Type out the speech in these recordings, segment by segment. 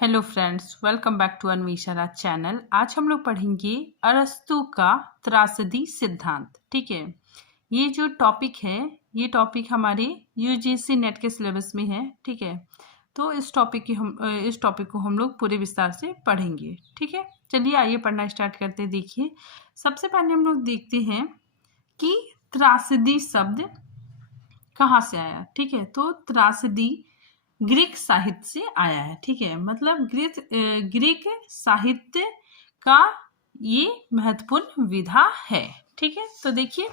Hello friends, welcome back to Anvesha channel. आज हम लोग पढ़ेंगे अरस्तु का त्रासदी सिद्धांत। ठीक है, ये जो टॉपिक है ये टॉपिक हमारे यूजीसी नेट के सिलेबस में है। ठीक है, तो इस टॉपिक को हम लोग पूरे विस्तार से पढ़ेंगे। ठीक है, चलिए आइए पढ़ना स्टार्ट करते हैं। देखिए, सबसे पहले हम लोग देखते हैं कि त्रासदी शब्द कहाँ से आया। ठीक है, तो त्रासदी ग्रीक साहित्य से आया है। ठीक है, मतलब ग्रीक साहित्य का ये महत्वपूर्ण विधा है। ठीक है, तो देखिए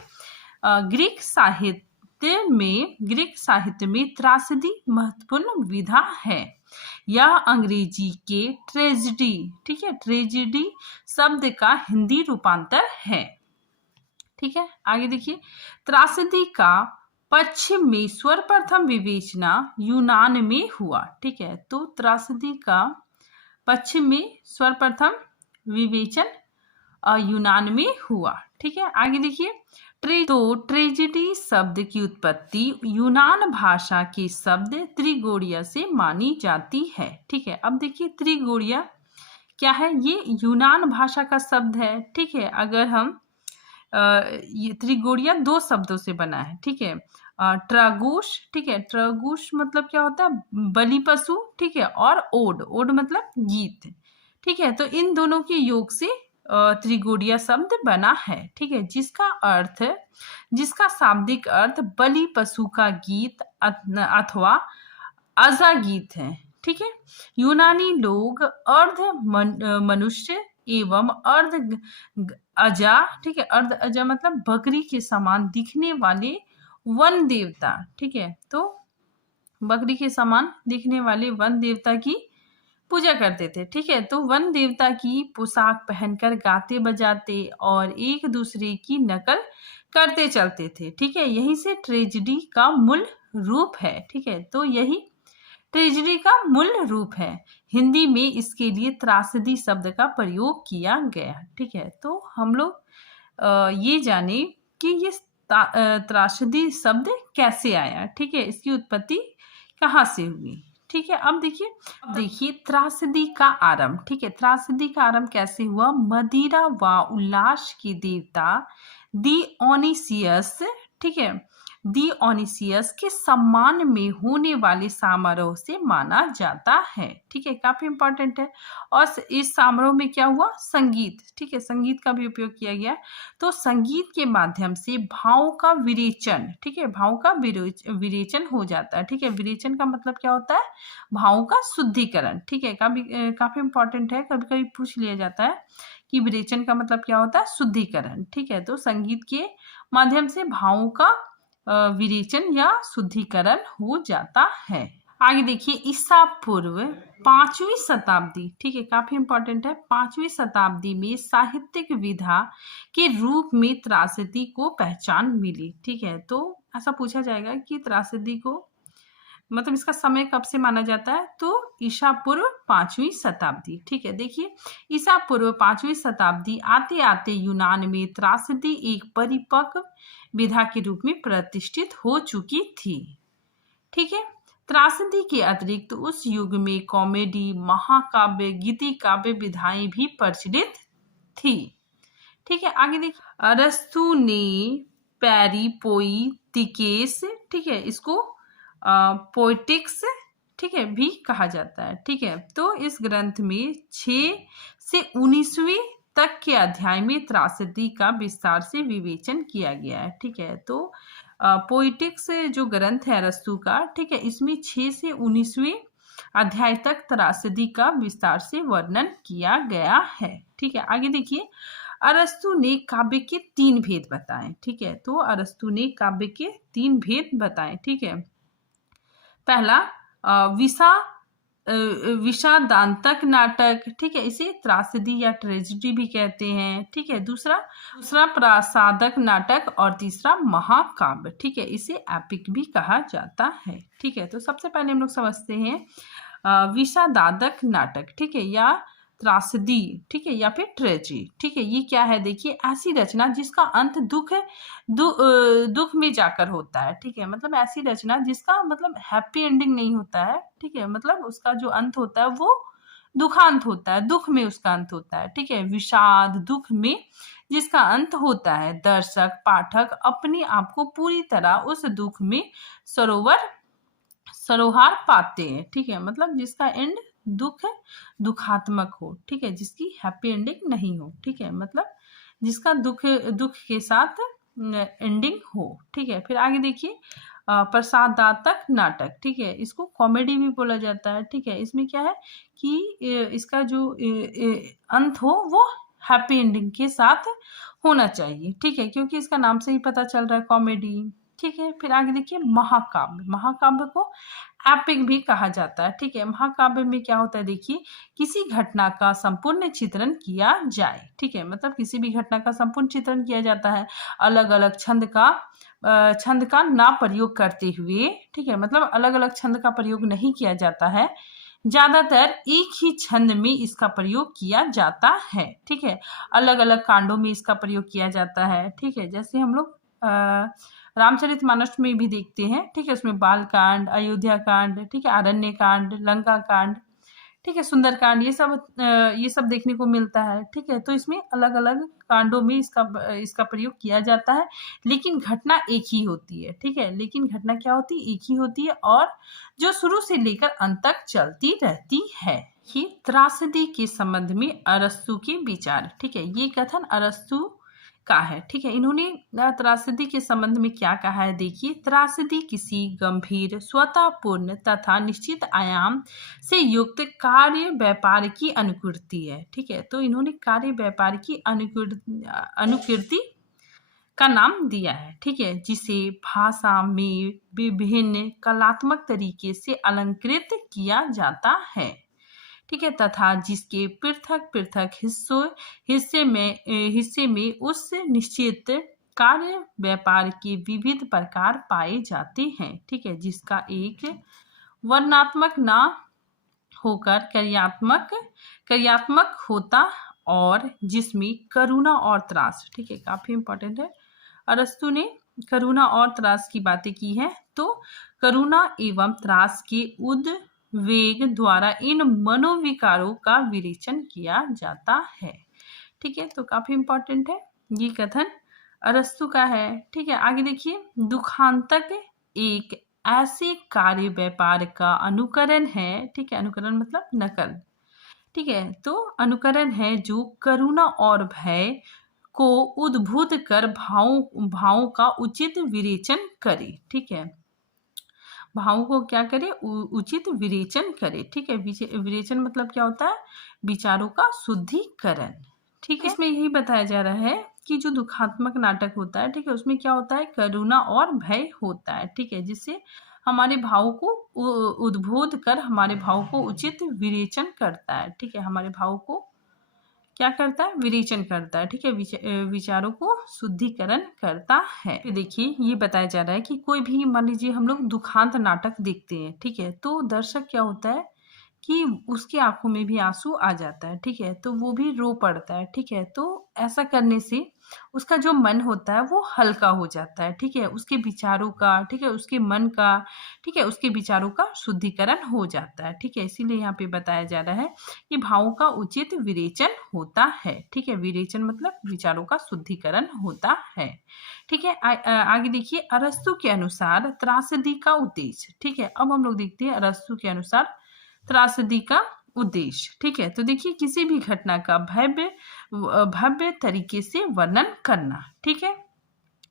ग्रीक साहित्य में त्रासदी महत्वपूर्ण विधा है। यह अंग्रेजी के ट्रेजिडी, ठीक है, ट्रेजिडी शब्द का हिंदी रूपांतर है। ठीक है, आगे देखिए, त्रासदी का पश्चिम में सर्वप्रथम विवेचना यूनान में हुआ। ठीक है, तो त्रासदी का पश्चिम में सर्वप्रथम विवेचन यूनान में हुआ। ठीक है, आगे देखिए, ट्रेजिडी शब्द की उत्पत्ति यूनान भाषा के शब्द त्रिगोड़िया से मानी जाती है। ठीक है, अब देखिए त्रिगोड़िया क्या है, ये यूनान भाषा का शब्द है। ठीक है, अगर हम ये त्रिगोड़िया दो शब्दों से बना है। ठीक है, ट्रागोश, ठीक है, ट्रागोश मतलब क्या होता है, बलि पशु। ठीक है, और ओड मतलब गीत। ठीक है, तो इन दोनों के योग से त्रिगोड़िया शब्द बना है। ठीक है, जिसका शाब्दिक अर्थ बलि पशु का गीत अथवा अजा गीत है। ठीक है, यूनानी लोग अर्ध मनुष्य एवं अर्ध अजा, ठीक है, अर्ध अजा मतलब बकरी के समान दिखने वाले वन देवता। ठीक है, तो बकरी के समान दिखने वाले वन देवता की पूजा करते थे। ठीक है, तो वन देवता की पोशाक पहनकर गाते बजाते और एक दूसरे की नकल करते चलते थे। ठीक है, यही से ट्रेजिडी का मूल रूप है। ठीक है, तो यही ट्रेजिडी का मूल रूप है। हिंदी में इसके लिए त्रासदी शब्द का प्रयोग किया गया। ठीक है, तो हम लोग ये जाने कि ये त्रासदी शब्द कैसे आया। ठीक है, इसकी उत्पत्ति कहाँ से हुई। ठीक है, अब देखिए त्रासदी का आरंभ। ठीक है, त्रासदी का आरंभ कैसे हुआ। मदिरा व उल्लास के देवता डियोनिसियस, ठीक है, डियोनिसियस के सम्मान में होने वाले समारोह से माना जाता है। ठीक है, काफी इंपॉर्टेंट है। और इस समारोह में क्या हुआ, संगीत, ठीक है, संगीत का भी उपयोग किया गया। तो संगीत के माध्यम से भावों का विरेचन, ठीक है, भावों का विरेचन हो जाता है। ठीक है, विरेचन का मतलब क्या होता है, भावों का शुद्धिकरण। ठीक है, काफी इंपॉर्टेंट है, कभी कभी पूछ लिया जाता है कि विरेचन का मतलब क्या होता है, शुद्धिकरण। ठीक है, तो संगीत के माध्यम से भावों का विरेचन या शुद्धिकरण हो जाता है। आगे देखिए, ईसा पूर्व 5वीं शताब्दी, ठीक है, काफी इंपॉर्टेंट है, 5वीं शताब्दी में साहित्यिक विधा के रूप में त्रासदी को पहचान मिली। ठीक है, तो ऐसा पूछा जाएगा कि त्रासदी को मतलब इसका समय कब से माना जाता है, तो ईसा पूर्व 5वीं शताब्दी। ठीक है, देखिए ईसा पूर्व 5वीं शताब्दी आते आते यूनान में त्रासदी एक परिपक्व विधा के रूप में प्रतिष्ठित हो चुकी थी। ठीक है, त्रासदी के अतिरिक्त उस युग में कॉमेडी, महाकाव्य, गीति काव्य विधाएं भी प्रचलित थी। ठीक है, आगे देखिए, अरस्तु ने पेरिपोइटिकेस, ठीक है, इसको पोएटिक्स, ठीक है, भी कहा जाता है। ठीक है, तो इस ग्रंथ में 6 से 19वीं तक के अध्याय में त्रासदी का विस्तार से विवेचन किया गया है। ठीक है, तो पोएटिक्स जो ग्रंथ है अरस्तु का, ठीक है, इसमें 6 से 19वीं अध्याय तक त्रासदी का विस्तार से वर्णन किया गया है। ठीक है, आगे देखिए, अरस्तु ने काव्य के 3 भेद बताए। ठीक है, तो अरस्तु ने काव्य के 3 भेद बताए। ठीक है, पहला विषादांतक नाटक, ठीक है, इसे त्रासदी या ट्रेजिडी भी कहते हैं। ठीक है, दूसरा प्रासादक नाटक और तीसरा महाकाव्य, ठीक है, इसे एपिक भी कहा जाता है। ठीक है, तो सबसे पहले हम लोग समझते हैं विषादांतक नाटक, ठीक है, या त्रासदी, ठीक है, या फिर ट्रेजिडी। ठीक है, ये क्या है, देखिए ऐसी रचना जिसका अंत दुख में जाकर होता है। ठीक है, मतलब ऐसी रचना जिसका मतलब हैप्पी एंडिंग नहीं होता है। ठीक है, मतलब उसका जो अंत होता है वो दुखांत होता है, दुख में उसका अंत होता है, ठीक है। विषाद, दुख में जिसका अंत होता है, दर्शक पाठक अपने आप को पूरी तरह उस दुख में सरोहार पाते हैं, ठीक है। मतलब जिसका एंड दुखात्मक हो, ठीक है, जिसकी हैप्पी एंडिंग नहीं हो, ठीक है, मतलब जिसका दुख के साथ एंडिंग हो, ठीक है। फिर आगे देखिए, प्रसादात्मक नाटक, ठीक है, इसको कॉमेडी भी बोला जाता है, ठीक है। इसमें क्या है कि इसका जो अंत हो वो हैप्पी एंडिंग के साथ होना चाहिए, ठीक है, क्योंकि इसका नाम से ही पता चल रहा है कॉमेडी, ठीक है। फिर आगे देखिए, महाकाव्य, महाकाव्य को एपिक भी कहा जाता है, ठीक है। महाकाव्य में क्या होता है, देखिए, किसी घटना का संपूर्ण चित्रण किया जाए, ठीक है, मतलब किसी भी घटना का संपूर्ण चित्रण किया जाता है अलग अलग छंद का ना प्रयोग करते हुए, ठीक है, मतलब अलग अलग छंद का प्रयोग नहीं किया जाता है, ज्यादातर एक ही छंद में इसका प्रयोग किया जाता है, ठीक है। अलग अलग कांडों में इसका प्रयोग किया जाता है, ठीक है। जैसे हम लोग रामचरितमानस में भी देखते हैं, ठीक है, उसमें बाल कांड, अयोध्या कांड, ठीक है, आरण्य कांड, लंका कांड, ठीक है, सुंदरकांड, ये सब देखने को मिलता है, ठीक है। तो इसमें अलग अलग कांडों में इसका प्रयोग किया जाता है, लेकिन घटना एक ही होती है, ठीक है। लेकिन घटना क्या होती है, एक ही होती है, और जो शुरू से लेकर अंत तक चलती रहती है। ये त्रासदी के संबंध में अरस्तु के विचार, ठीक है, ये कथन अरस्तु का है, ठीक है। इन्होंने त्रासदी के संबंध में क्या कहा है, देखिए, त्रासदी किसी गंभीर, स्वतःपूर्ण तथा निश्चित आयाम से युक्त कार्य व्यापार की अनुकृति है, ठीक है। तो इन्होंने कार्य व्यापार की अनुकृति का नाम दिया है, ठीक है, जिसे भाषा में विभिन्न कलात्मक तरीके से अलंकृत किया जाता है, ठीक है, तथा जिसके पृथक पृथक हिस्से में उस निश्चित कार्य व्यापार के विविध प्रकार पाए जाते हैं, ठीक है, जिसका एक वर्णात्मक ना होकर क्रियात्मक होता और जिसमें करुणा और त्रास, ठीक है, काफी इंपॉर्टेंट है। अरस्तु ने करुणा और त्रास की बातें की है, तो करुणा एवं त्रास के उद्वेग द्वारा इन मनोविकारों का विवेचन किया जाता है, ठीक है। तो काफी इंपॉर्टेंट है, ये कथन अरस्तु का है, ठीक है। आगे देखिए, दुखांतक एक ऐसे कार्य व्यापार का अनुकरण है, ठीक है, अनुकरण मतलब नकल, ठीक है। तो अनुकरण है जो करुणा और भय को उद्भूत कर भावों का उचित विवेचन करे, ठीक है, भावों को क्या करे, उचित विवेचन करे, ठीक है। विवेचन मतलब क्या होता है, विचारों का शुद्धिकरण, ठीक है। इसमें यही बताया जा रहा है कि जो दुखात्मक नाटक होता है, ठीक है, उसमें क्या होता है, करुणा और भय होता है, ठीक है, जिससे हमारे भावों को उद्बोध कर हमारे भावों को उचित विवेचन करता है, ठीक है, हमारे भावों को क्या करता है, विवेचन करता है, ठीक है, विचारों को शुद्धिकरण करता है। देखिए, ये बताया जा रहा है कि कोई भी, मान लीजिए हम लोग दुखांत नाटक देखते हैं, ठीक है, तो दर्शक क्या होता है कि उसकी आंखों में भी आंसू आ जाता है, ठीक है, तो वो भी रो पड़ता है, ठीक है। तो ऐसा करने से उसका जो मन होता है वो हल्का हो जाता है, ठीक है, उसके विचारों का, ठीक है, उसके मन का, ठीक है, उसके विचारों का शुद्धिकरण हो जाता है, ठीक है। इसीलिए यहाँ पे बताया जा रहा है कि भावों का उचित विवेचन होता है, ठीक है, विवेचन मतलब विचारों का शुद्धिकरण होता है, ठीक है। आगे देखिए, अरस्तु के अनुसार त्रासदी का उद्देश्य, ठीक है। अब हम लोग देखते हैं अरस्तु के अनुसार त्रासदी का उद्देश्य, ठीक है। तो देखिए, किसी भी घटना का भव्य तरीके से वर्णन करना, ठीक है,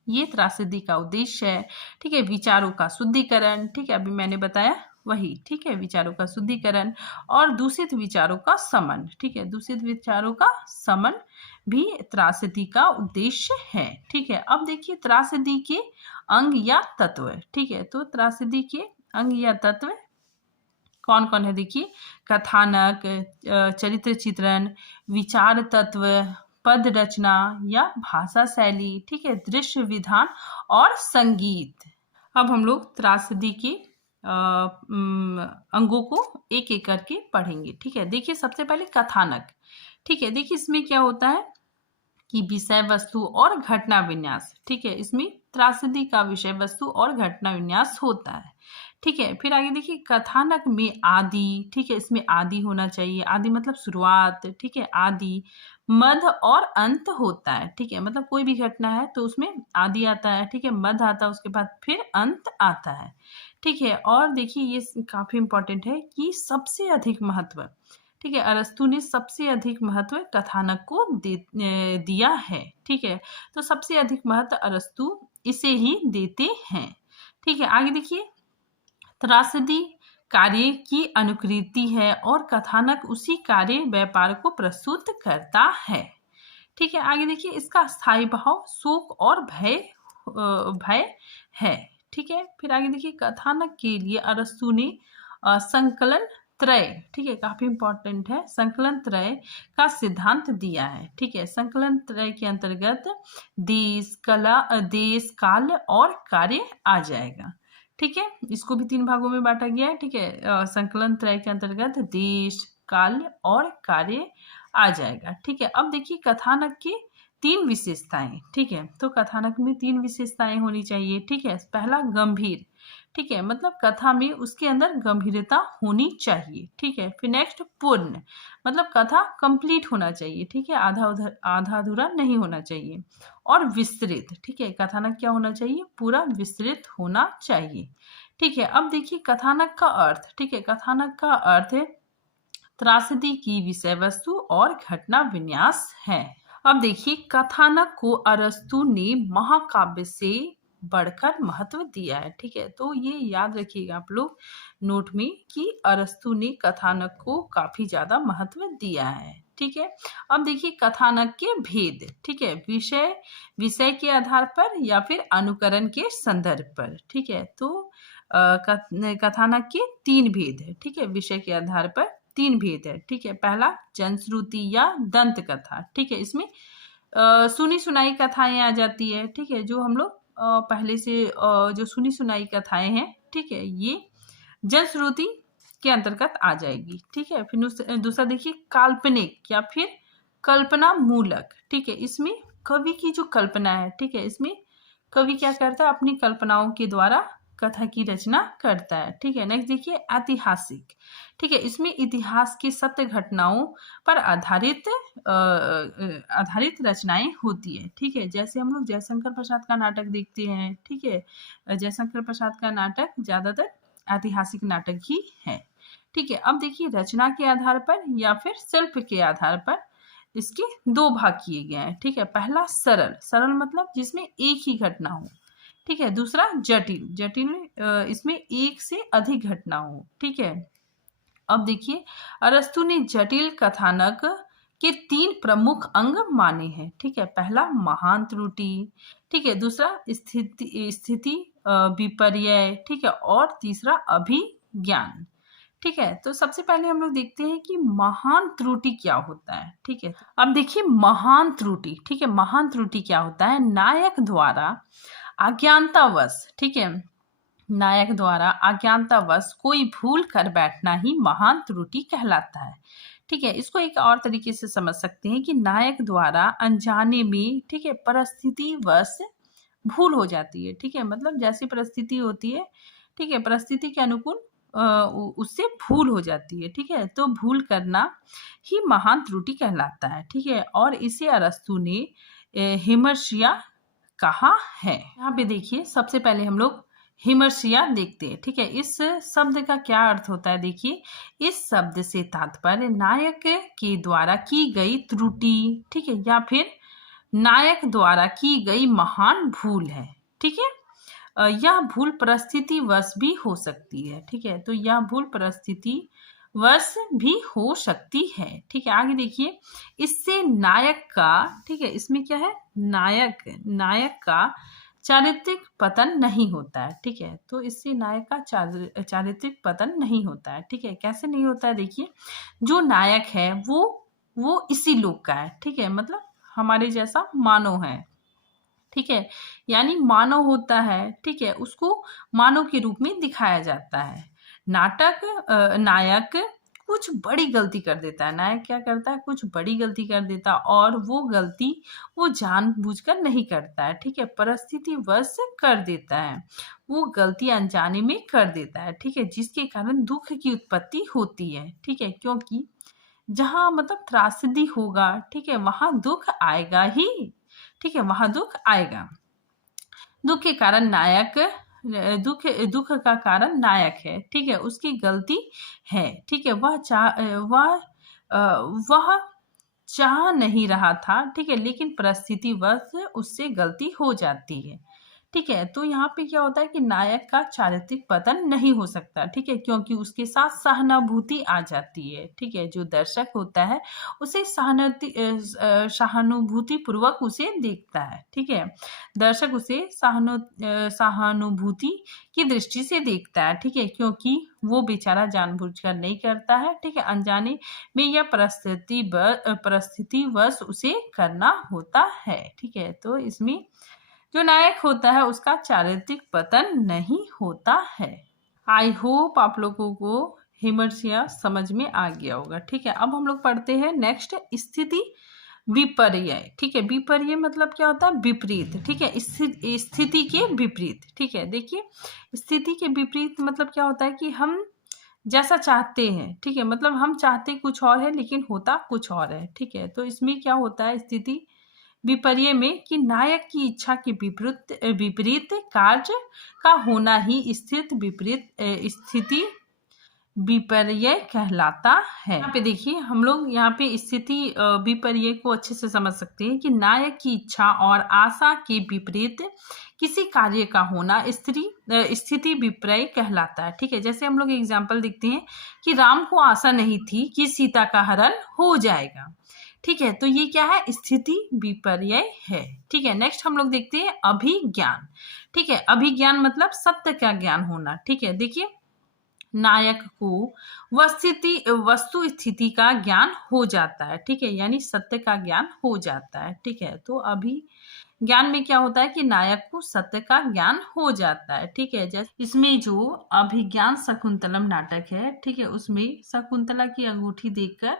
ये त्रासदी का उद्देश्य है, ठीक है। विचारों का शुद्धिकरण, ठीक है, अभी मैंने बताया वही, ठीक है, विचारों का शुद्धिकरण और दूषित विचारों का समन, ठीक है, दूषित विचारों का समन भी त्रासदी का उद्देश्य है, ठीक है। अब देखिए, त्रासदी के अंग या तत्व, ठीक है, तो त्रासदी के अंग या तत्व कौन कौन है, देखिए, कथानक, चरित्र चित्रण, विचार तत्व, पद रचना या भाषा शैली, ठीक है, दृश्य विधान और संगीत। अब हम लोग त्रासदी के अंगों को एक एक करके पढ़ेंगे, ठीक है। देखिए, सबसे पहले कथानक, ठीक है, देखिए इसमें क्या होता है कि विषय वस्तु और घटना विन्यास, ठीक है, इसमें त्रासदी का विषय वस्तु और घटना विन्यास होता है, ठीक है। फिर आगे देखिए कथानक में आदि, ठीक है, इसमें आदि होना चाहिए। आदि मतलब शुरुआत, ठीक है, आदि, मध्य और अंत होता है, ठीक है, मतलब कोई भी घटना है तो उसमें आदि आता है, ठीक है, मध्य आता है, उसके बाद फिर अंत आता है, ठीक है। और देखिए ये काफी इंपॉर्टेंट है कि सबसे अधिक महत्व, ठीक है, अरस्तु ने सबसे अधिक महत्व कथानक को दिया है, ठीक है, तो सबसे अधिक महत्व अरस्तु इसे ही देते हैं, ठीक है। आगे देखिए त्रासदी कार्य की अनुकृति है और कथानक उसी कार्य व्यापार को प्रस्तुत करता है, ठीक है। आगे देखिए इसका स्थायी भाव शोक और भय है, ठीक है। फिर आगे देखिए कथानक के लिए अरस्तु ने संकलन त्रय, ठीक है, काफी इंपॉर्टेंट है, संकलन त्रय का सिद्धांत दिया है, ठीक है। संकलन त्रय के अंतर्गत देश काल और कार्य आ जाएगा, ठीक है। इसको भी 3 भागों में बांटा गया है, ठीक है। संकलन त्रय के अंतर्गत देश काल और कार्य आ जाएगा, ठीक है। अब देखिए कथानक की 3 विशेषताएं, ठीक है, तो कथानक में 3 विशेषताएं होनी चाहिए, ठीक है। पहला गंभीर, ठीक है, मतलब कथा में उसके अंदर गंभीरता होनी चाहिए, ठीक है। फिर नेक्स्ट पूर्ण, मतलब कथा कंप्लीट होना चाहिए, ठीक है, आधा अधूरा नहीं होना चाहिए। और विस्तृत, ठीक है, कथानक क्या होना चाहिए, पूरा विस्तृत होना चाहिए, ठीक है। अब देखिए कथानक का अर्थ, ठीक है, कथानक का अर्थ है त्रासदी की विषय वस्तु और घटना विन्यास है। अब देखिए कथानक को अरस्तु ने महाकाव्य से बढ़कर महत्व दिया है, ठीक है, तो ये याद रखिएगा आप लोग नोट में कि अरस्तु ने कथानक को काफी ज्यादा महत्व दिया है, ठीक है। अब देखिए कथानक के भेद, ठीक है, विषय के आधार पर या फिर अनुकरण के संदर्भ पर, ठीक है, तो कथानक के 3 भेद है, ठीक है, विषय के आधार पर 3 भेद है, ठीक है। पहला जनश्रुति या दंत कथा, ठीक है, इसमें सुनी सुनाई कथाएं आ जाती है, ठीक है, जो हम लोग पहले से जो सुनी सुनाई कथाएं हैं, ठीक है, ये जनश्रुति के अंतर्गत आ जाएगी, ठीक है। फिर दूसरा देखिए काल्पनिक या फिर कल्पना मूलक, ठीक है, इसमें कवि की जो कल्पना है, ठीक है, इसमें कवि क्या करता है अपनी कल्पनाओं के द्वारा कथा की रचना करता है, ठीक है। नेक्स्ट देखिए ऐतिहासिक, ठीक है, इसमें इतिहास की सत्य घटनाओं पर आधारित रचनाएं होती है, ठीक है, जैसे हम लोग जयशंकर प्रसाद का नाटक देखते हैं, ठीक है, जयशंकर प्रसाद का नाटक ज्यादातर ऐतिहासिक नाटक ही है, ठीक है। अब देखिए रचना के आधार पर या फिर शिल्प के आधार पर इसके 2 भाग किए गए हैं, ठीक है। पहला सरल, सरल मतलब जिसमें एक ही घटना हो, ठीक है। दूसरा जटिल, जटिल इसमें एक से अधिक घटना हो, ठीक है। अब देखिए अरस्तु ने जटिल कथानक के 3 प्रमुख अंग माने हैं, ठीक है। पहला महान त्रुटि, ठीक है, दूसरा स्थिति विपर्यय, ठीक है, और तीसरा अभिज्ञान, ठीक है। तो सबसे पहले हम लोग देखते हैं कि महान त्रुटि क्या होता है, ठीक है। अब देखिए महान त्रुटि, ठीक है, महान त्रुटि क्या होता है, नायक द्वारा अज्ञानतावश, ठीक है, नायक द्वारा अज्ञानतावश कोई भूल कर बैठना ही महान त्रुटि कहलाता है, ठीक है। इसको एक और तरीके से समझ सकते हैं कि नायक द्वारा अनजाने में, ठीक है, परिस्थितिवश भूल हो जाती है, ठीक है, मतलब जैसी परिस्थिति होती है, ठीक है, परिस्थिति के अनुकूल उससे भूल हो जाती है, ठीक है, तो भूल करना ही महान त्रुटि कहलाता है, ठीक है। और इसे अरस्तु ने हिमर्शिया कहा है। यहाँ पे देखिए सबसे पहले हम लोग हिमर्शिया देखते हैं, ठीक है, इस शब्द का क्या अर्थ होता है, देखिए इस शब्द से तात्पर्य नायक के द्वारा की गई त्रुटि, ठीक है, या फिर नायक द्वारा की गई महान भूल है, ठीक है। यह भूल परिस्थिति वश भी हो सकती है, ठीक है, तो यह भूल परिस्थिति वश भी हो सकती है, ठीक है। आगे देखिए इससे नायक का, ठीक है, इसमें क्या है, नायक का चारित्रिक पतन नहीं होता है, ठीक है, तो इससे नायक का चारित्रिक पतन नहीं होता है, ठीक है। कैसे नहीं होता है, देखिए जो नायक है वो इसी लोक का है, ठीक है, मतलब हमारे जैसा मानव है, ठीक है, यानी मानव होता है, ठीक है, उसको मानव के रूप में दिखाया जाता है। नायक कुछ बड़ी गलती कर देता है। नायक क्या करता है, कुछ बड़ी गलती कर देता है और वो गलती वो जानबूझकर नहीं करता है, ठीक है, परिस्थितिवश कर देता है। वो गलती अनजाने में कर देता है, ठीक है, जिसके कारण दुख की उत्पत्ति होती है, ठीक है, क्योंकि जहाँ मतलब त्रासदी होगा, ठीक है, वहां दुख आएगा ही, ठीक है, वहां दुख आएगा। दुख के कारण नायक दुख दुख का कारण नायक है, ठीक है, उसकी गलती है, ठीक है, वह चाह नहीं रहा था, ठीक है, लेकिन परिस्थितिवश उससे गलती हो जाती है, ठीक है। तो यहाँ पे क्या होता है कि नायक का चारित्रिक पतन नहीं हो सकता, ठीक है, क्योंकि उसके साथ सहानुभूति आ जाती है, ठीक है, जो दर्शक होता है उसे सहानुभूति पूर्वक उसे देखता है, ठीक है, दर्शक उसे सहानुभूति की दृष्टि से देखता है, ठीक है, क्योंकि वो बेचारा जानबूझकर नहीं करता है, ठीक है, अनजाने में या परिस्थितिवश उसे करना होता है, ठीक है। तो इसमें जो नायक होता है उसका चारित्रिक पतन नहीं होता है। आई होप आप लोगों को हेमरसिया समझ में आ गया होगा, ठीक है। अब हम लोग पढ़ते हैं नेक्स्ट स्थिति विपर्य, ठीक है। विपर्य मतलब क्या होता है, विपरीत, ठीक है, स्थिति के विपरीत, ठीक है। देखिए स्थिति के विपरीत मतलब क्या होता है कि हम जैसा चाहते हैं, ठीक है, मतलब हम चाहते कुछ और है लेकिन होता कुछ और है, ठीक है। तो इसमें क्या होता है स्थिति विपर्य में कि नायक की इच्छा के विपरीत कार्य का होना ही स्थिति विपर्य कहलाता है। यहाँ पे देखिए हम लोग यहाँ पे स्थिति विपर्य को अच्छे से समझ सकते हैं कि नायक की इच्छा और आशा के विपरीत किसी कार्य का होना स्थिति विपर्य कहलाता है, ठीक है। जैसे हम लोग एग्जाम्पल देखते हैं कि राम को आशा नहीं थी कि सीता का हरण हो जाएगा, ठीक है, तो ये क्या है, स्थिति विपर्य है, ठीक है। नेक्स्ट हम लोग देखते हैं अभिज्ञान, ठीक है। अभिज्ञान मतलब सत्य का ज्ञान होना, ठीक है। देखिए नायक को वस्तु स्थिति का ज्ञान हो जाता है, ठीक है, यानी सत्य का ज्ञान हो जाता है, ठीक है। तो अभी ज्ञान में क्या होता है कि नायक को सत्य का ज्ञान हो जाता है, ठीक है। जैसे इसमें जो अभिज्ञान शकुंतलम नाटक है, ठीक है, उसमें शकुंतला की अंगूठी देखकर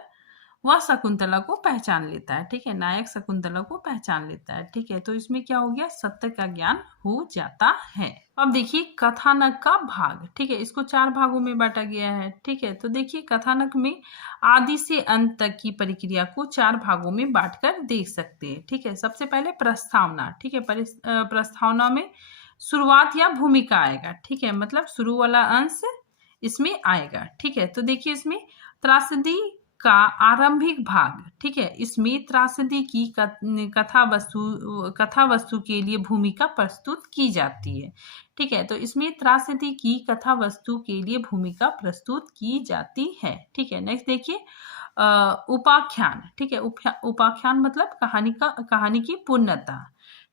वह शकुंतला को पहचान लेता है, ठीक है, नायक शकुंतला को पहचान लेता है, ठीक है। तो इसमें क्या हो गया, सत्य का ज्ञान हो जाता है। अब देखिए कथानक का भाग, ठीक है, इसको 4 भागों में बांटा गया है, ठीक है। तो देखिए कथानक में आदि से अंत तक की प्रक्रिया को 4 भागों में बांटकर देख सकते हैं, ठीक है। सबसे पहले प्रस्तावना, ठीक है, प्रस्तावना में शुरुआत या भूमिका आएगा, ठीक है, मतलब शुरू वाला अंश इसमें आएगा, ठीक है। तो देखिए इसमें त्रासदी का आरंभिक भाग, ठीक है, इसमें त्रासदी की कथा वस्तु के लिए भूमिका प्रस्तुत की जाती है, ठीक है। तो इसमें त्रासदी की कथा वस्तु के लिए भूमिका प्रस्तुत की जाती है, ठीक है। नेक्स्ट देखिए उपाख्यान, ठीक है, उपाख्यान मतलब कहानी की पूर्णता,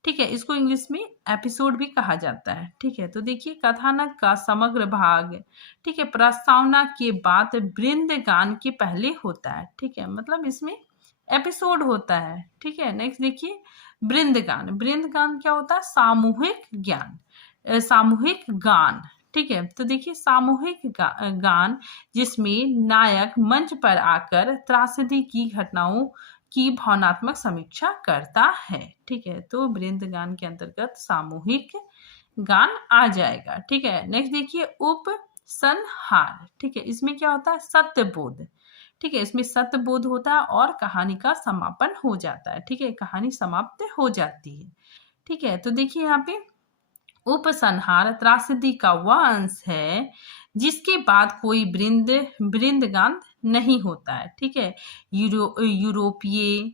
ठीक है, इसको इंग्लिश में एपिसोड भी कहा जाता है, ठीक है। तो देखिए कथानक का समग्र भाग, ठीक है, प्रस्तावना के बाद वृंदगान के पहले होता है, ठीक है, मतलब इसमें एपिसोड होता है, ठीक है। नेक्स्ट देखिए वृंदगान क्या होता है, सामूहिक सामूहिक गान, ठीक है। तो देखिए सामूहिक गान जिसमें नायक मंच पर आकर त्रासदी की घटनाओं की भावनात्मक समीक्षा करता है, ठीक है। तो वृंदगान के अंतर्गत सामूहिक गान आ जाएगा, ठीक है। नेक्स्ट देखिए उपसंहार, ठीक है, इसमें क्या होता है, सत्यबोध, ठीक है, इसमें सत्यबोध होता है और कहानी का समापन हो जाता है, ठीक है, कहानी समाप्त हो जाती है, ठीक है। तो देखिए यहाँ पे उपसंहार त्रासदी का वह अंश है जिसके बाद कोई वृंदगान नहीं होता है, ठीक है, यूरोपीय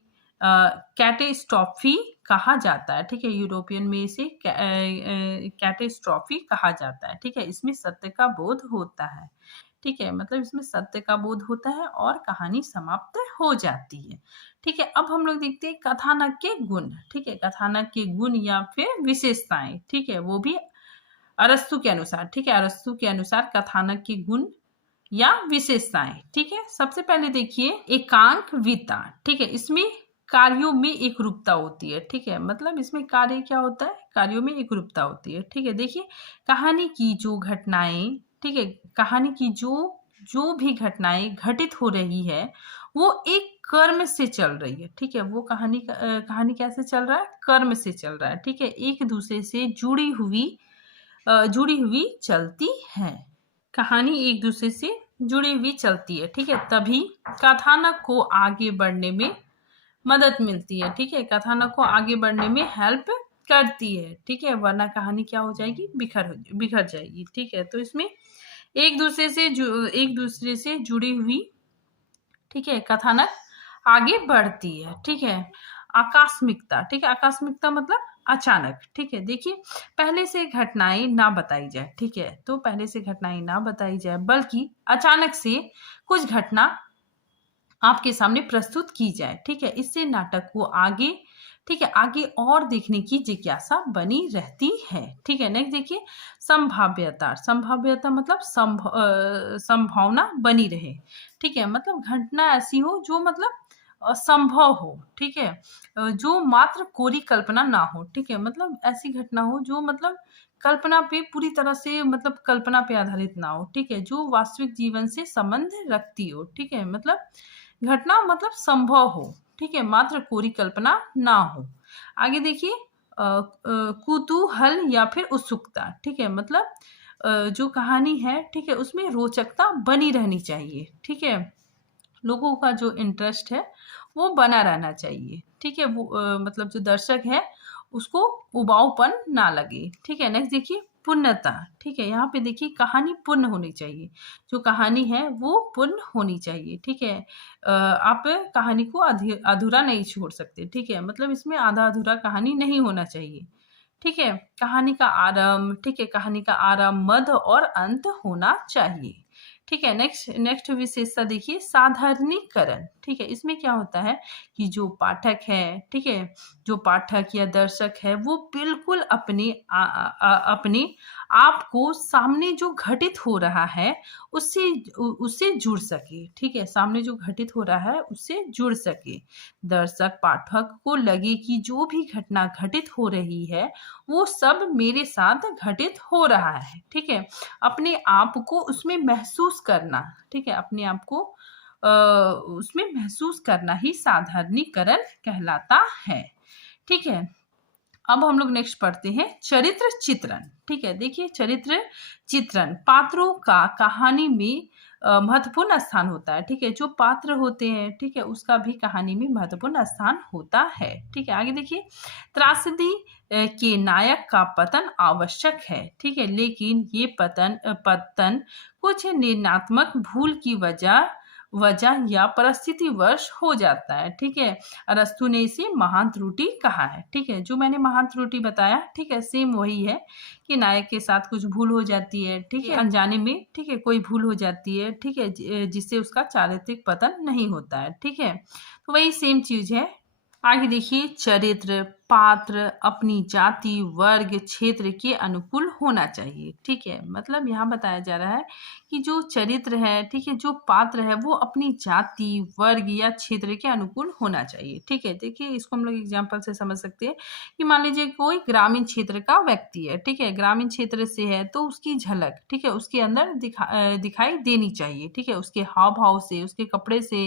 कैटेस्ट्रॉफी कहा जाता है, ठीक है, यूरोपियन में इसे कैटेस्ट्रॉफी कहा जाता है, ठीक है। इसमें सत्य का बोध होता है, ठीक है, मतलब इसमें सत्य का बोध होता है और कहानी समाप्त हो जाती है, ठीक है। अब हम लोग देखते हैं कथानक के गुण, ठीक है, कथानक के गुण या फिर विशेषताएं, ठीक है, वो भी अरस्तु के अनुसार, ठीक है, अरस्तु के अनुसार कथानक के गुण या विशेषताएं, ठीक है। सबसे पहले देखिए एकांकविता, ठीक है, इसमें कार्यों में एक रूपता होती है, ठीक है, मतलब इसमें कार्य क्या होता है, कार्यों में एक रूपता होती है, ठीक है। देखिए कहानी की जो घटनाएं, ठीक है, कहानी की जो जो भी घटनाएं घटित हो रही है वो एक कर्म से चल रही है। ठीक है, वो कहानी कैसे चल रहा है, कर्म से चल रहा है। ठीक है, एक दूसरे से जुड़ी हुई चलती है। कहानी एक दूसरे से जुड़ी हुई चलती है। ठीक है, तभी कथानक को आगे बढ़ने में मदद मिलती है। ठीक है, कथानक को आगे बढ़ने में हेल्प करती है। ठीक है, वरना कहानी क्या हो जाएगी, बिखर जाएगी। ठीक है, तो इसमें एक दूसरे से जुड़ी हुई, ठीक है, कथानक आगे बढ़ती है। ठीक है, आकस्मिकता। ठीक है, आकस्मिकता मतलब अचानक। ठीक है, देखिए पहले से घटनाएं ना बताई जाए। ठीक है, तो पहले से घटनाएं ना बताई जाए बल्कि अचानक से कुछ घटना आपके सामने प्रस्तुत की जाए। ठीक है, इससे नाटक को आगे, ठीक है, आगे और देखने की जिज्ञासा बनी रहती है। ठीक है, नेक्स्ट देखिए संभाव्यता। संभाव्यता मतलब संभावना बनी रहे। ठीक है, मतलब घटना ऐसी हो जो मतलब संभव हो। ठीक है, जो मात्र कोरी कल्पना ना हो। ठीक है, मतलब ऐसी घटना हो जो मतलब कल्पना पे पूरी तरह से, मतलब कल्पना पे आधारित ना हो। ठीक है, जो वास्तविक जीवन से संबंध रखती हो। ठीक है, मतलब घटना मतलब संभव हो। ठीक है, मात्र कोरी कल्पना ना हो। आगे देखिए कुतूहल या फिर उत्सुकता। ठीक है, मतलब जो कहानी है, ठीक है, उसमें रोचकता बनी रहनी चाहिए। ठीक है, लोगों का जो इंटरेस्ट है वो बना रहना चाहिए। ठीक है, वो मतलब जो दर्शक है उसको उबाऊपन ना लगे। ठीक है, नेक्स्ट देखिए पूर्णता। ठीक है, यहाँ पे देखिए कहानी पूर्ण होनी चाहिए। जो कहानी है वो पूर्ण होनी चाहिए। ठीक है, आप कहानी को अधूरा नहीं छोड़ सकते। ठीक है, मतलब इसमें आधा अधूरा कहानी नहीं होना चाहिए। ठीक है, कहानी का आरंभ, ठीक है, कहानी का आरंभ, मध्य और अंत होना चाहिए। ठीक है, नेक्स्ट विशेषता देखिए साधारणीकरण। ठीक है, इसमें क्या होता है कि जो पाठक है, ठीक है, जो पाठक या दर्शक है वो बिल्कुल अपने आप को सामने जो घटित हो रहा है उससे उससे जुड़ सके। ठीक है, सामने जो घटित हो रहा है उससे जुड़ सके। दर्शक पाठक को लगे कि जो भी घटना घटित हो रही है वो सब मेरे साथ घटित हो रहा है। ठीक है, अपने आप को उसमें महसूस करना। ठीक है, अपने आप को उसमें महसूस करना ही साधारणीकरण कहलाता है। ठीक है, अब हम लोग नेक्स्ट पढ़ते हैं चरित्र चित्रण। ठीक है, देखिए चरित्र चित्रण पात्रों का कहानी में महत्वपूर्ण स्थान होता है। ठीक है, जो पात्र होते हैं, ठीक है, उसका भी कहानी में महत्वपूर्ण स्थान होता है। ठीक है, आगे देखिए त्रासदी के नायक का पतन आवश्यक है। ठीक है, लेकिन ये पतन कुछ निर्णयात्मक भूल की वजह या परिस्थितिवश हो जाता है। ठीक है, अरस्तु ने इसे महान त्रुटि कहा है। ठीक है, जो मैंने महान त्रुटि बताया, ठीक है, सेम वही है कि नायक के साथ कुछ भूल हो जाती है। ठीक है, अनजाने में, ठीक है, कोई भूल हो जाती है। ठीक है, जिससे उसका चारित्रिक पतन नहीं होता है। ठीक है, तो वही सेम चीज है। आगे देखिए चरित्र पात्र अपनी जाति वर्ग क्षेत्र के अनुकूल होना चाहिए। ठीक है, मतलब यहाँ बताया जा रहा है कि जो चरित्र है, ठीक है, जो पात्र है वो अपनी जाति वर्ग या क्षेत्र के अनुकूल होना चाहिए। ठीक है, देखिए इसको हम लोग एग्जाम्पल से समझ सकते हैं कि मान लीजिए कोई ग्रामीण क्षेत्र का व्यक्ति है। ठीक है, ग्रामीण क्षेत्र से है तो उसकी झलक, ठीक है, उसके अंदर दिखाई देनी चाहिए। ठीक है, उसके हाव भाव से, उसके कपड़े से,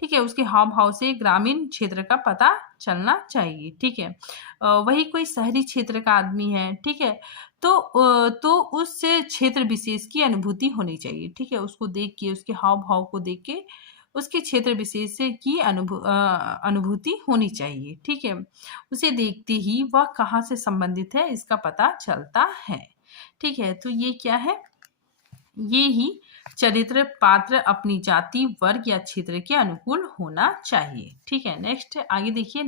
ठीक है, उसके हाव भाव से ग्रामीण क्षेत्र का पता चलना चाहिए। ठीक है, वही कोई शहरी क्षेत्र का आदमी है, ठीक है, तो उस क्षेत्र विशेष की अनुभूति होनी चाहिए। ठीक है, उसको देख के, उसके हाव भाव को देख के उसके क्षेत्र विशेष की अनुभूति होनी चाहिए। ठीक है, उसे देखते ही वह कहाँ से संबंधित है इसका पता चलता है। ठीक है, तो ये क्या है, ये ही चरित्र पात्र अपनी जाति वर्ग या क्षेत्र के अनुकूल होना चाहिए। ठीक है, नेक्स्ट आगे देखिए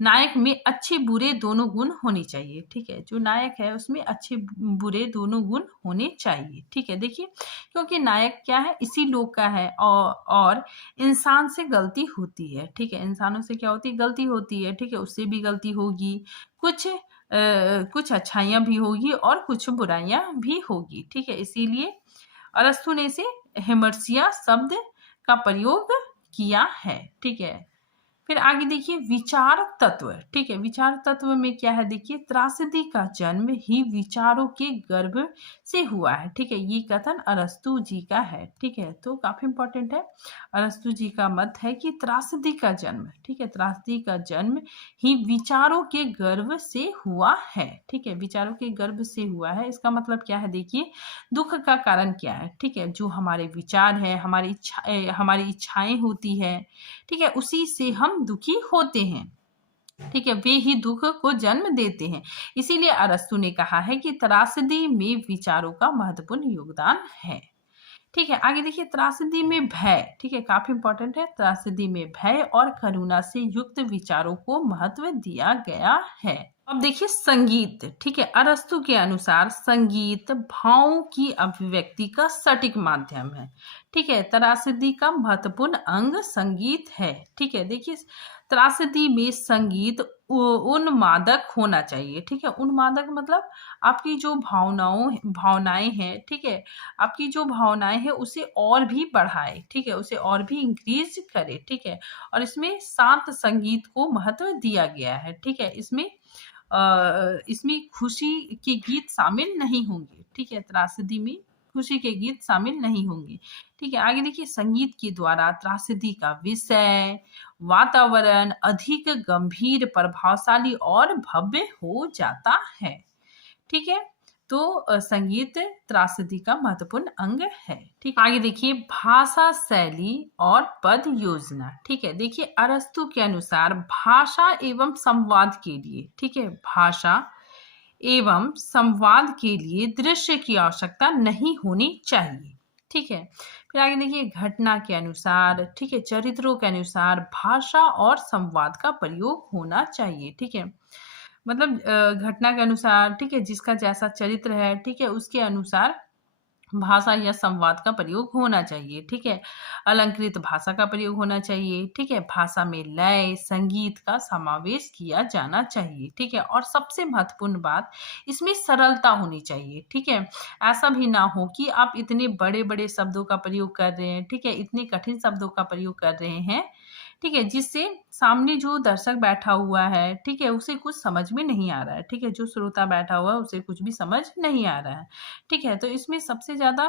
नायक में अच्छे बुरे दोनों गुण होने चाहिए। ठीक है, जो नायक है उसमें अच्छे बुरे दोनों गुण होने चाहिए। ठीक है, देखिए क्योंकि नायक क्या है, इसी लोक का है और इंसान से गलती होती है। ठीक है, इंसानों से क्या होती है, गलती होती है। ठीक है, उससे भी गलती होगी, कुछ अच्छाइयाँ भी होगी और कुछ बुराइयाँ भी होगी। ठीक है, इसीलिए अरस्तु ने इसे हेमर्सिया शब्द का प्रयोग किया है। ठीक है, फिर आगे देखिए विचार तत्व, ठीक है, विचार तत्व में क्या है, देखिए त्रासदी का जन्म ही विचारों के गर्भ से हुआ है, ठीक है, ये कथन अरस्तु जी का है, ठीक है, तो काफी इंपॉर्टेंट है। अरस्तु जी का मत है कि त्रासदी का जन्म, ठीक है, त्रासदी का जन्म ही विचारों के गर्भ से हुआ है, ठीक है, विचारों के गर्भ से हुआ है, इसका मतलब क्या है, देखिए दुख का कारण क्या है, ठीक है, जो हमारे विचार है, हमारी इच्छाएं होती है, ठीक है, उसी से हम दुखी होते हैं, ठीक है, वे ही दुख को जन्म देते हैं। इसीलिए अरस्तु ने कहा है कि त्रासदी में विचारों का महत्वपूर्ण योगदान है, ठीक है। आगे देखिए त्रासदी में भय, ठीक है, काफी इंपॉर्टेंट है, त्रासदी में भय और करुणा से युक्त विचारों को महत्व दिया गया है। अब देखिए संगीत, ठीक है, अरस्तु के अनुसार संगीत भावों की अभिव्यक्ति का सटीक माध्यम है, ठीक है, त्रासदी का महत्वपूर्ण अंग संगीत है, ठीक है, देखिए त्रासदी में संगीत उन्मादक होना चाहिए, ठीक है, उन्मादक मतलब आपकी जो भावनाएं हैं, ठीक है, आपकी जो भावनाएं हैं उसे और भी बढ़ाए, ठीक है, उसे और भी इंक्रीज करे, ठीक है, और इसमें शांत संगीत को महत्व दिया गया है, ठीक है, इसमें खुशी के गीत शामिल नहीं होंगे, ठीक है, त्रासदी में खुशी के गीत शामिल नहीं होंगे, ठीक है। आगे देखिए संगीत के द्वारा त्रासदी का विषय वातावरण अधिक गंभीर प्रभावशाली और भव्य हो जाता है, ठीक है, तो संगीत त्रासदी का महत्वपूर्ण अंग है, ठीक। आगे देखिए भाषा शैली और पद योजना, ठीक है, देखिए अरस्तु के अनुसार भाषा एवं संवाद के लिए, ठीक है, भाषा एवं संवाद के लिए दृश्य की आवश्यकता नहीं होनी चाहिए, ठीक है। फिर आगे देखिए घटना के अनुसार, ठीक है, चरित्रों के अनुसार भाषा और संवाद का प्रयोग होना चाहिए, ठीक है, मतलब घटना के अनुसार, ठीक है, जिसका जैसा चरित्र है, ठीक है, उसके अनुसार भाषा या संवाद का प्रयोग होना चाहिए, ठीक है, अलंकृत भाषा का प्रयोग होना चाहिए, ठीक है, भाषा में लय संगीत का समावेश किया जाना चाहिए, ठीक है, और सबसे महत्वपूर्ण बात इसमें सरलता होनी चाहिए, ठीक है, ऐसा भी ना हो कि आप इतने बड़े बड़े शब्दों का प्रयोग कर रहे हैं, ठीक है, इतने कठिन शब्दों का प्रयोग कर रहे हैं, ठीक है, जिससे सामने जो दर्शक बैठा हुआ है, ठीक है, उसे कुछ समझ में नहीं आ रहा है, ठीक है, जो श्रोता बैठा हुआ है उसे कुछ भी समझ नहीं आ रहा है, ठीक है, तो इसमें सबसे ज्यादा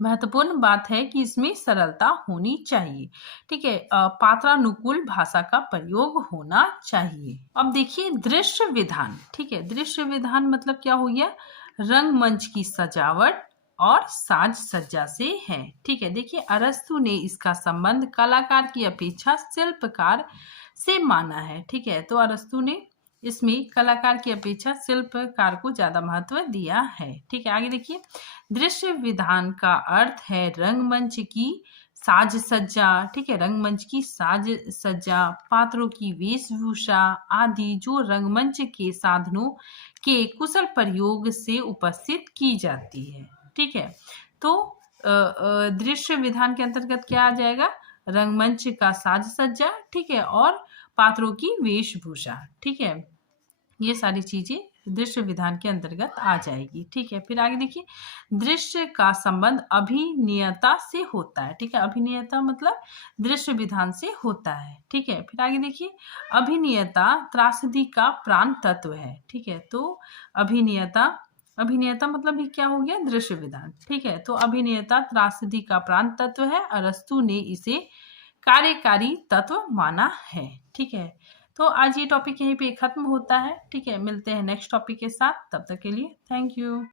महत्वपूर्ण बात है कि इसमें सरलता होनी चाहिए, ठीक है, पात्रानुकूल भाषा का प्रयोग होना चाहिए। अब देखिए दृश्य विधान, ठीक है, दृश्य विधान मतलब क्या हो गया, रंगमंच की सजावट और साज सज्जा से है, ठीक है, देखिए अरस्तु ने इसका संबंध कलाकार की अपेक्षा शिल्पकार से माना है, ठीक है, तो अरस्तु ने इसमें कलाकार की अपेक्षा शिल्पकार को ज्यादा महत्व दिया है, ठीक है। आगे देखिए दृश्य विधान का अर्थ है रंगमंच की साज सज्जा, ठीक है, रंगमंच की साज सज्जा पात्रों की वेशभूषा आदि जो रंगमंच के साधनों के कुशल प्रयोग से उपस्थित की जाती है, ठीक है, तो दृश्य विधान के अंतर्गत क्या आ जाएगा, रंगमंच का साज सज्जा, ठीक है, और पात्रों की वेशभूषा, ठीक है, ये सारी चीजें दृश्य विधान के अंतर्गत आ जाएगी, ठीक है। फिर आगे देखिए दृश्य का संबंध अभिनेता से होता है, ठीक है, अभिनेता मतलब दृश्य विधान से होता है, ठीक है। फिर आगे देखिए अभिनेता त्रासदी का प्राण तत्व है, ठीक है, तो अभिनेता मतलब ये क्या हो गया, दृश्य विधान, ठीक है, तो अभिनेता त्रासदी का प्राण तत्व है, अरस्तु ने इसे कार्यकारी तत्व माना है, ठीक है। तो आज ये टॉपिक यहीं पे खत्म होता है, ठीक है, मिलते हैं नेक्स्ट टॉपिक के साथ, तब तक के लिए थैंक यू।